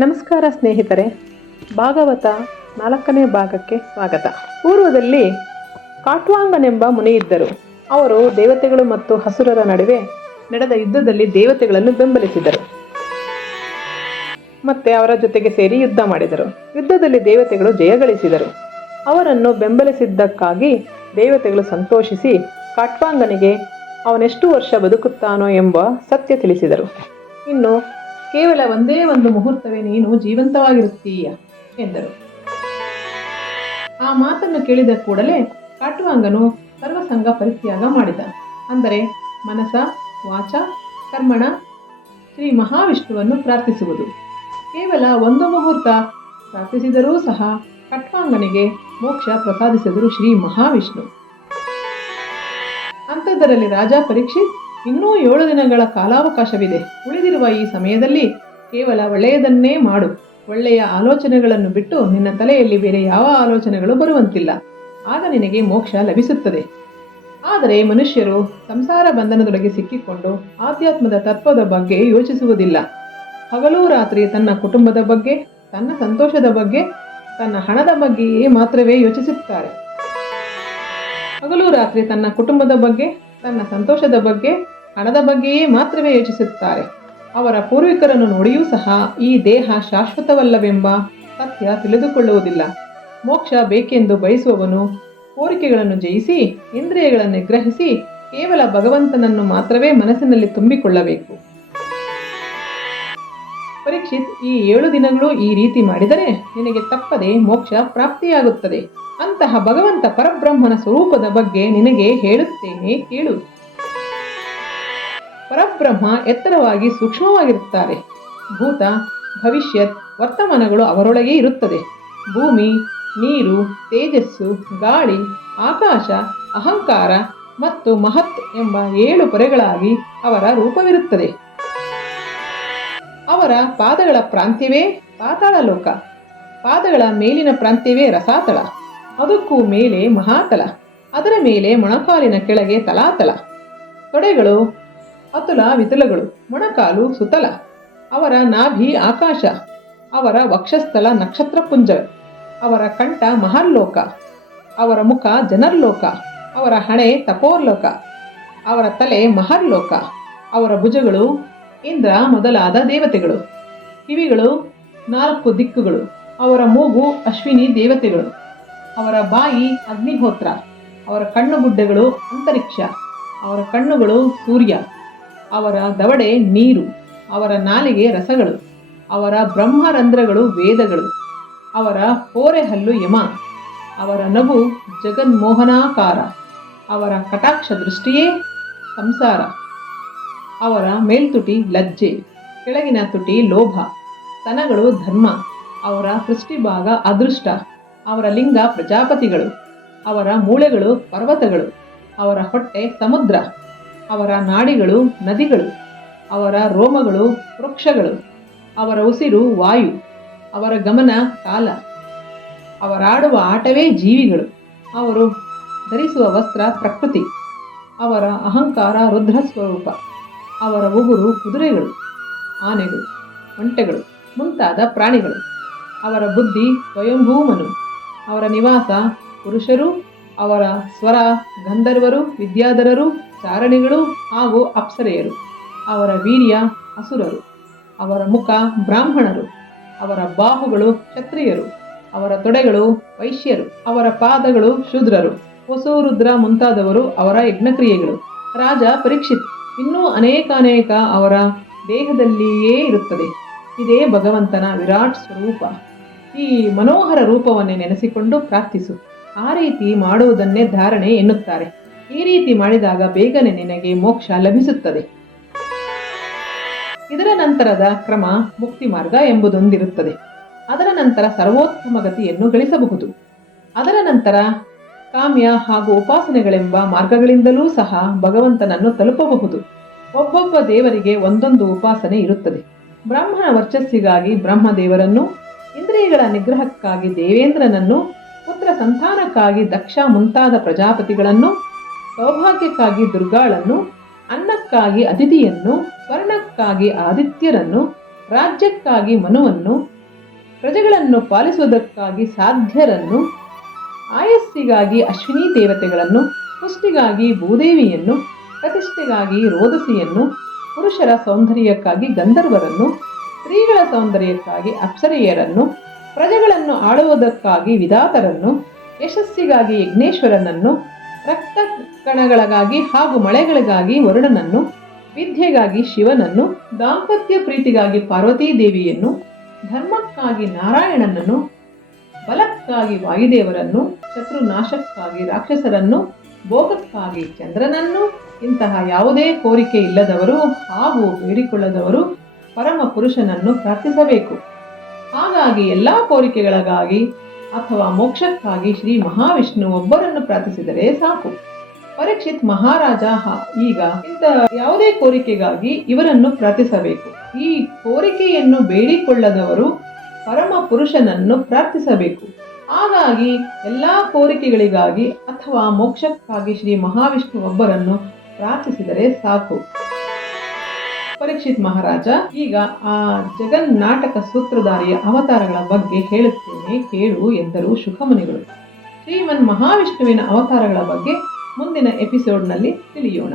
ನಮಸ್ಕಾರ ಸ್ನೇಹಿತರೆ, ಭಾಗವತ 4ನೇ ಭಾಗಕ್ಕೆ ಸ್ವಾಗತ. ಪೂರ್ವದಲ್ಲಿ ಕಾಟ್ವಾಂಗನೆಂಬ ಮುನಿ ಇದ್ದರು. ಅವರು ದೇವತೆಗಳು ಮತ್ತು ಅಸುರರ ನಡುವೆ ನಡೆದ ಯುದ್ಧದಲ್ಲಿ ದೇವತೆಗಳನ್ನು ಬೆಂಬಲಿಸಿದರು. ಮತ್ತೆ ಅವರ ಜೊತೆಗೆ ಸೇರಿ ಯುದ್ಧ ಮಾಡಿದರು. ಯುದ್ಧದಲ್ಲಿ ದೇವತೆಗಳು ಜಯಗಳಿಸಿದರು. ಅವರನ್ನು ಬೆಂಬಲಿಸಿದ್ದಕ್ಕಾಗಿ ದೇವತೆಗಳು ಸಂತೋಷಿಸಿ ಕಾಟ್ವಾಂಗನಿಗೆ ಅವನೆಷ್ಟು ವರ್ಷ ಬದುಕುತ್ತಾನೋ ಎಂಬ ಸತ್ಯ ತಿಳಿಸಿದರು. ಇನ್ನು ಕೇವಲ ಒಂದೇ ಒಂದು ಮುಹೂರ್ತವೇ ನೀನು ಜೀವಂತವಾಗಿರುತ್ತೀಯ ಎಂದರು. ಆ ಮಾತನ್ನು ಕೇಳಿದ ಕೂಡಲೇ ಕಾಟ್ವಾಂಗನು ಸರ್ವಸಂಗ ಪರಿತ್ಯಾಗ ಮಾಡಿದ. ಅಂದರೆ ಮನಸ ವಾಚ ಕರ್ಮಣ ಶ್ರೀ ಮಹಾವಿಷ್ಣುವನ್ನು ಪ್ರಾರ್ಥಿಸುವುದು. ಕೇವಲ ಒಂದು ಮುಹೂರ್ತ ಪ್ರಾರ್ಥಿಸಿದರೂ ಸಹ ಕಾಟ್ವಾಂಗನಿಗೆ ಮೋಕ್ಷ ಪ್ರಸಾದಿಸಿದರು ಶ್ರೀ ಮಹಾವಿಷ್ಣು. ಅಂಥದ್ದರಲ್ಲಿ ರಾಜ ಪರೀಕ್ಷಿತ್ ಇನ್ನೂ 7 ದಿನಗಳ ಕಾಲಾವಕಾಶವಿದೆ. ಉಳಿದಿರುವ ಈ ಸಮಯದಲ್ಲಿ ಕೇವಲ ಒಳ್ಳೆಯದನ್ನೇ ಮಾಡು. ಒಳ್ಳೆಯ ಆಲೋಚನೆಗಳನ್ನು ಬಿಟ್ಟು ನಿನ್ನ ತಲೆಯಲ್ಲಿ ಬೇರೆ ಯಾವ ಆಲೋಚನೆಗಳು ಬರುವಂತಿಲ್ಲ. ಆಗ ನಿನಗೆ ಮೋಕ್ಷ ಲಭಿಸುತ್ತದೆ. ಆದರೆ ಮನುಷ್ಯರು ಸಂಸಾರ ಬಂಧನದೊಳಗೆ ಸಿಕ್ಕಿಕೊಂಡು ಆಧ್ಯಾತ್ಮದ ತತ್ವದ ಬಗ್ಗೆ ಯೋಚಿಸುವುದಿಲ್ಲ. ಹಗಲೂ ರಾತ್ರಿ ತನ್ನ ಕುಟುಂಬದ ಬಗ್ಗೆ, ತನ್ನ ಸಂತೋಷದ ಬಗ್ಗೆ, ತನ್ನ ಹಣದ ಬಗ್ಗೆಯೇ ಮಾತ್ರವೇ ಯೋಚಿಸುತ್ತಾರೆ. ಹಗಲು ರಾತ್ರಿ ತನ್ನ ಕುಟುಂಬದ ಬಗ್ಗೆ, ತನ್ನ ಸಂತೋಷದ ಬಗ್ಗೆ, ಹಣದ ಬಗ್ಗೆಯೇ ಮಾತ್ರವೇ ಯೋಚಿಸುತ್ತಾರೆ. ಅವರ ಪೂರ್ವಿಕರನ್ನು ನೋಡಿಯೂ ಸಹ ಈ ದೇಹ ಶಾಶ್ವತವಲ್ಲವೆಂಬ ಸತ್ಯ ತಿಳಿದುಕೊಳ್ಳುವುದಿಲ್ಲ. ಮೋಕ್ಷ ಬೇಕೆಂದು ಬಯಸುವವನು ಕೋರಿಕೆಗಳನ್ನು ಜಯಿಸಿ ಇಂದ್ರಿಯಗಳನ್ನು ನಿಗ್ರಹಿಸಿ ಕೇವಲ ಭಗವಂತನನ್ನು ಮಾತ್ರವೇ ಮನಸ್ಸಿನಲ್ಲಿ ತುಂಬಿಕೊಳ್ಳಬೇಕು. ಪರೀಕ್ಷಿತ್, ಈ 7 ದಿನಗಳು ಈ ರೀತಿ ಮಾಡಿದರೆ ನಿನಗೆ ತಪ್ಪದೆ ಮೋಕ್ಷ ಪ್ರಾಪ್ತಿಯಾಗುತ್ತದೆ. ಅಂತಹ ಭಗವಂತ ಪರಬ್ರಹ್ಮನ ಸ್ವರೂಪದ ಬಗ್ಗೆ ನಿನಗೆ ಹೇಳುತ್ತೇನೆ, ಕೇಳು. ಪರಬ್ರಹ್ಮ ಎತ್ತರವಾಗಿ ಸೂಕ್ಷ್ಮವಾಗಿರುತ್ತಾರೆ. ಭೂತ, ಭವಿಷ್ಯತ್, ವರ್ತಮಾನಗಳು ಅವರೊಳಗೆ ಇರುತ್ತದೆ. ಭೂಮಿ, ನೀರು, ತೇಜಸ್ಸು, ಗಾಳಿ, ಆಕಾಶ, ಅಹಂಕಾರ ಮತ್ತು ಮಹತ್ ಎಂಬ 7 ಪೊರೆಗಳಾಗಿ ಅವರ ರೂಪವಿರುತ್ತದೆ. ಅವರ ಪಾದಗಳ ಪ್ರಾಂತ್ಯವೇ ಪಾತಾಳ ಲೋಕ. ಪಾದಗಳ ಮೇಲಿನ ಪ್ರಾಂತ್ಯವೇ ರಸಾತಳ. ಅದಕ್ಕೂ ಮೇಲೆ ಮಹಾತಲ. ಅದರ ಮೇಲೆ ಮೊಣಕಾಲಿನ ಕೆಳಗೆ ತಲಾತಲ. ತೊಡೆಗಳು ಅತುಲ ವಿತುಲಗಳು, ಮೊಣಕಾಲು ಸುತಲ. ಅವರ ನಾಭಿ ಆಕಾಶ. ಅವರ ವಕ್ಷಸ್ಥಳ ನಕ್ಷತ್ರಪುಂಜ. ಅವರ ಕಂಠ ಮಹರ್ಲೋಕ. ಅವರ ಮುಖ ಜನರ್ಲೋಕ. ಅವರ ಹಣೆ ತಪೋರ್ಲೋಕ. ಅವರ ತಲೆ ಮಹರ್ಲೋಕ. ಅವರ ಭುಜಗಳು ಇಂದ್ರ ಮೊದಲಾದ ದೇವತೆಗಳು. ಕಿವಿಗಳು 4 ದಿಕ್ಕುಗಳು. ಅವರ ಮೂಗು ಅಶ್ವಿನಿ ದೇವತೆಗಳು. ಅವರ ಬಾಯಿ ಅಗ್ನಿಹೋತ್ರ. ಅವರ ಕಣ್ಣುಗುಡ್ಡೆಗಳು ಅಂತರಿಕ್ಷ. ಅವರ ಕಣ್ಣುಗಳು ಸೂರ್ಯ. ಅವರ ದವಡೆ ನೀರು. ಅವರ ನಾಲಿಗೆ ರಸಗಳು. ಅವರ ಬ್ರಹ್ಮರಂಧ್ರಗಳು ವೇದಗಳು. ಅವರ ಕೋರೆಹಲ್ಲು ಯಮ. ಅವರ ನಗು ಜಗನ್ಮೋಹನಾಕಾರ. ಅವರ ಕಟಾಕ್ಷ ದೃಷ್ಟಿಯೇ ಸಂಸಾರ. ಅವರ ಮೇಲ್ತುಟಿ ಲಜ್ಜೆ, ಕೆಳಗಿನ ತುಟಿ ಲೋಭ. ಸ್ತನಗಳು ಧರ್ಮ. ಅವರ ಪೃಷ್ಠಿಭಾಗ ಅದೃಷ್ಟ. ಅವರ ಲಿಂಗ ಪ್ರಜಾಪತಿಗಳು. ಅವರ ಮೂಳೆಗಳು ಪರ್ವತಗಳು. ಅವರ ಹೊಟ್ಟೆ ಸಮುದ್ರ. ಅವರ ನಾಡಿಗಳು ನದಿಗಳು. ಅವರ ರೋಮಗಳು ವೃಕ್ಷಗಳು. ಅವರ ಉಸಿರು ವಾಯು. ಅವರ ಗಮನ ಕಾಲ. ಅವರಾಡುವ ಆಟವೇ ಜೀವಿಗಳು. ಅವರು ಧರಿಸುವ ವಸ್ತ್ರ ಪ್ರಕೃತಿ. ಅವರ ಅಹಂಕಾರ ರುದ್ರ ಸ್ವರೂಪ. ಅವರ ಉಗುರು ಕುದುರೆಗಳು, ಆನೆಗಳು, ಒಂಟೆಗಳು ಮುಂತಾದ ಪ್ರಾಣಿಗಳು. ಅವರ ಬುದ್ಧಿ ಸ್ವಯಂಭೂಮನು. ಅವರ ನಿವಾಸ ಪುರುಷರು. ಅವರ ಸ್ವರ ಗಂಧರ್ವರು, ವಿದ್ಯಾಧರರು, ಚಾರಣಿಗಳು ಹಾಗೂ ಅಪ್ಸರೆಯರು. ಅವರ ವೀರ್ಯ ಅಸುರರು. ಅವರ ಮುಖ ಬ್ರಾಹ್ಮಣರು. ಅವರ ಬಾಹುಗಳು ಕ್ಷತ್ರಿಯರು. ಅವರ ತೊಡೆಗಳು ವೈಶ್ಯರು. ಅವರ ಪಾದಗಳು ಶೂದ್ರರು. ವಸು ರುದ್ರ ಮುಂತಾದವರು ಅವರ ಯಜ್ಞಕ್ರಿಯೆಗಳು. ರಾಜ ಪರೀಕ್ಷಿತ್, ಇನ್ನೂ ಅನೇಕ ಅವರ ದೇಹದಲ್ಲಿಯೇ ಇರುತ್ತದೆ. ಇದೇ ಭಗವಂತನ ವಿರಾಟ್ ಸ್ವರೂಪ. ಈ ಮನೋಹರ ರೂಪವನ್ನೇ ನೆನೆಸಿಕೊಂಡು ಪ್ರಾರ್ಥಿಸು. ಆ ರೀತಿ ಮಾಡುವುದನ್ನೇ ಧಾರಣೆ ಎನ್ನುತ್ತಾರೆ. ಈ ರೀತಿ ಮಾಡಿದಾಗ ಬೇಗನೆ ನಿನಗೆ ಮೋಕ್ಷ ಲಭಿಸುತ್ತದೆ. ಇದರ ನಂತರದ ಕ್ರಮ ಮುಕ್ತಿ ಮಾರ್ಗ ಎಂಬುದೊಂದಿರುತ್ತದೆ. ಅದರ ನಂತರ ಸರ್ವೋತ್ತಮ ಗತಿಯನ್ನು ಗಳಿಸಬಹುದು. ಅದರ ನಂತರ ಕಾಮ್ಯ ಹಾಗೂ ಉಪಾಸನೆಗಳೆಂಬ ಮಾರ್ಗಗಳಿಂದಲೂ ಸಹ ಭಗವಂತನನ್ನು ತಲುಪಬಹುದು. ಒಬ್ಬೊಬ್ಬ ದೇವರಿಗೆ ಒಂದೊಂದು ಉಪಾಸನೆ ಇರುತ್ತದೆ. ಬ್ರಹ್ಮನ ವರ್ಚಸ್ಸಿಗಾಗಿ ಬ್ರಹ್ಮದೇವರನ್ನು, ಇಂದ್ರಿಯಗಳ ನಿಗ್ರಹಕ್ಕಾಗಿ ದೇವೇಂದ್ರನನ್ನು, ಪುತ್ರ ಸಂತಾನಕ್ಕಾಗಿ ದಕ್ಷ ಮುಂತಾದ ಪ್ರಜಾಪತಿಗಳನ್ನು, ಸೌಭಾಗ್ಯಕ್ಕಾಗಿ ದುರ್ಗಾಳನ್ನು, ಅನ್ನಕ್ಕಾಗಿ ಅದಿತಿಯನ್ನು, ಸ್ವರ್ಣಕ್ಕಾಗಿ ಆದಿತ್ಯರನ್ನು, ರಾಜ್ಯಕ್ಕಾಗಿ ಮನುವನ್ನು, ಪ್ರಜೆಗಳನ್ನು ಪಾಲಿಸುವುದಕ್ಕಾಗಿ ಸಾಧ್ಯರನ್ನು, ಆಯಸ್ಸಿಗಾಗಿ ಅಶ್ವಿನಿ ದೇವತೆಗಳನ್ನು, ಪುಷ್ಟಿಗಾಗಿ ಭೂದೇವಿಯನ್ನು, ಪ್ರತಿಷ್ಠೆಗಾಗಿ ರೋದಸಿಯನ್ನು, ಪುರುಷರ ಸೌಂದರ್ಯಕ್ಕಾಗಿ ಗಂಧರ್ವರನ್ನು, ಸ್ತ್ರೀಗಳ ಸೌಂದರ್ಯಕ್ಕಾಗಿ ಅಪ್ಸರೆಯರನ್ನು, ಪ್ರಜೆಗಳನ್ನು ಆಳುವುದಕ್ಕಾಗಿ ವಿಧಾತರನ್ನು, ಯಶಸ್ಸಿಗಾಗಿ ಯಜ್ಞೇಶ್ವರನನ್ನು, ರಕ್ತ ಕಣಗಳಿಗಾಗಿ ಹಾಗೂ ಮಳೆಗಳಿಗಾಗಿ ವರುಣನನ್ನು, ವಿದ್ಯೆಗಾಗಿ ಶಿವನನ್ನು, ದಾಂಪತ್ಯ ಪ್ರೀತಿಗಾಗಿ ಪಾರ್ವತೀ ದೇವಿಯನ್ನು, ಧರ್ಮಕ್ಕಾಗಿ ನಾರಾಯಣನನ್ನು, ಬಲಕ್ಕಾಗಿ ವಾಯುದೇವರನ್ನು, ಶತ್ರುನಾಶಕ್ಕಾಗಿ ರಾಕ್ಷಸರನ್ನು, ಭೋಗಕ್ಕಾಗಿ ಚಂದ್ರನನ್ನು, ಇಂತಹ ಯಾವುದೇ ಕೋರಿಕೆ ಇಲ್ಲದವರು ಹಾಗೂ ಬೇಡಿಕೊಳ್ಳದವರು ಪರಮ ಪುರುಷನನ್ನು ಪ್ರಾರ್ಥಿಸಬೇಕು. ಹಾಗಾಗಿ ಎಲ್ಲ ಕೋರಿಕೆಗಳಿಗಾಗಿ ಅಥವಾ ಮೋಕ್ಷಕ್ಕಾಗಿ ಶ್ರೀ ಮಹಾವಿಷ್ಣು ಒಬ್ಬರನ್ನು ಪ್ರಾರ್ಥಿಸಿದರೆ ಸಾಕು. ಪರೀಕ್ಷಿತ್ ಮಹಾರಾಜ ಈಗ ಇಂತಹ ಯಾವುದೇ ಕೋರಿಕೆಗಾಗಿ ಇವರನ್ನು ಪ್ರಾರ್ಥಿಸಬೇಕು. ಈ ಕೋರಿಕೆಯನ್ನು ಬೇಡಿಕೊಳ್ಳದವರು ಪರಮ ಪುರುಷನನ್ನು ಪ್ರಾರ್ಥಿಸಬೇಕು. ಹಾಗಾಗಿ ಎಲ್ಲ ಕೋರಿಕೆಗಳಿಗಾಗಿ ಅಥವಾ ಮೋಕ್ಷಕ್ಕಾಗಿ ಶ್ರೀ ಮಹಾವಿಷ್ಣು ಒಬ್ಬರನ್ನು ಪ್ರಾರ್ಥಿಸಿದರೆ ಸಾಕು. ಪರೀಕ್ಷಿತ್ ಮಹಾರಾಜ ಈಗ ಆ ಜಗನ್ನಾಟಕ ಸೂತ್ರಧಾರಿಯ ಅವತಾರಗಳ ಬಗ್ಗೆ ಹೇಳುತ್ತೇನೆ ಕೇಳು ಎಂದರು ಶುಕಮುನಿಗಳು. ಶ್ರೀಮನ್ ಮಹಾವಿಷ್ಣುವಿನ ಅವತಾರಗಳ ಬಗ್ಗೆ ಮುಂದಿನ ಎಪಿಸೋಡ್ನಲ್ಲಿ ತಿಳಿಯೋಣ.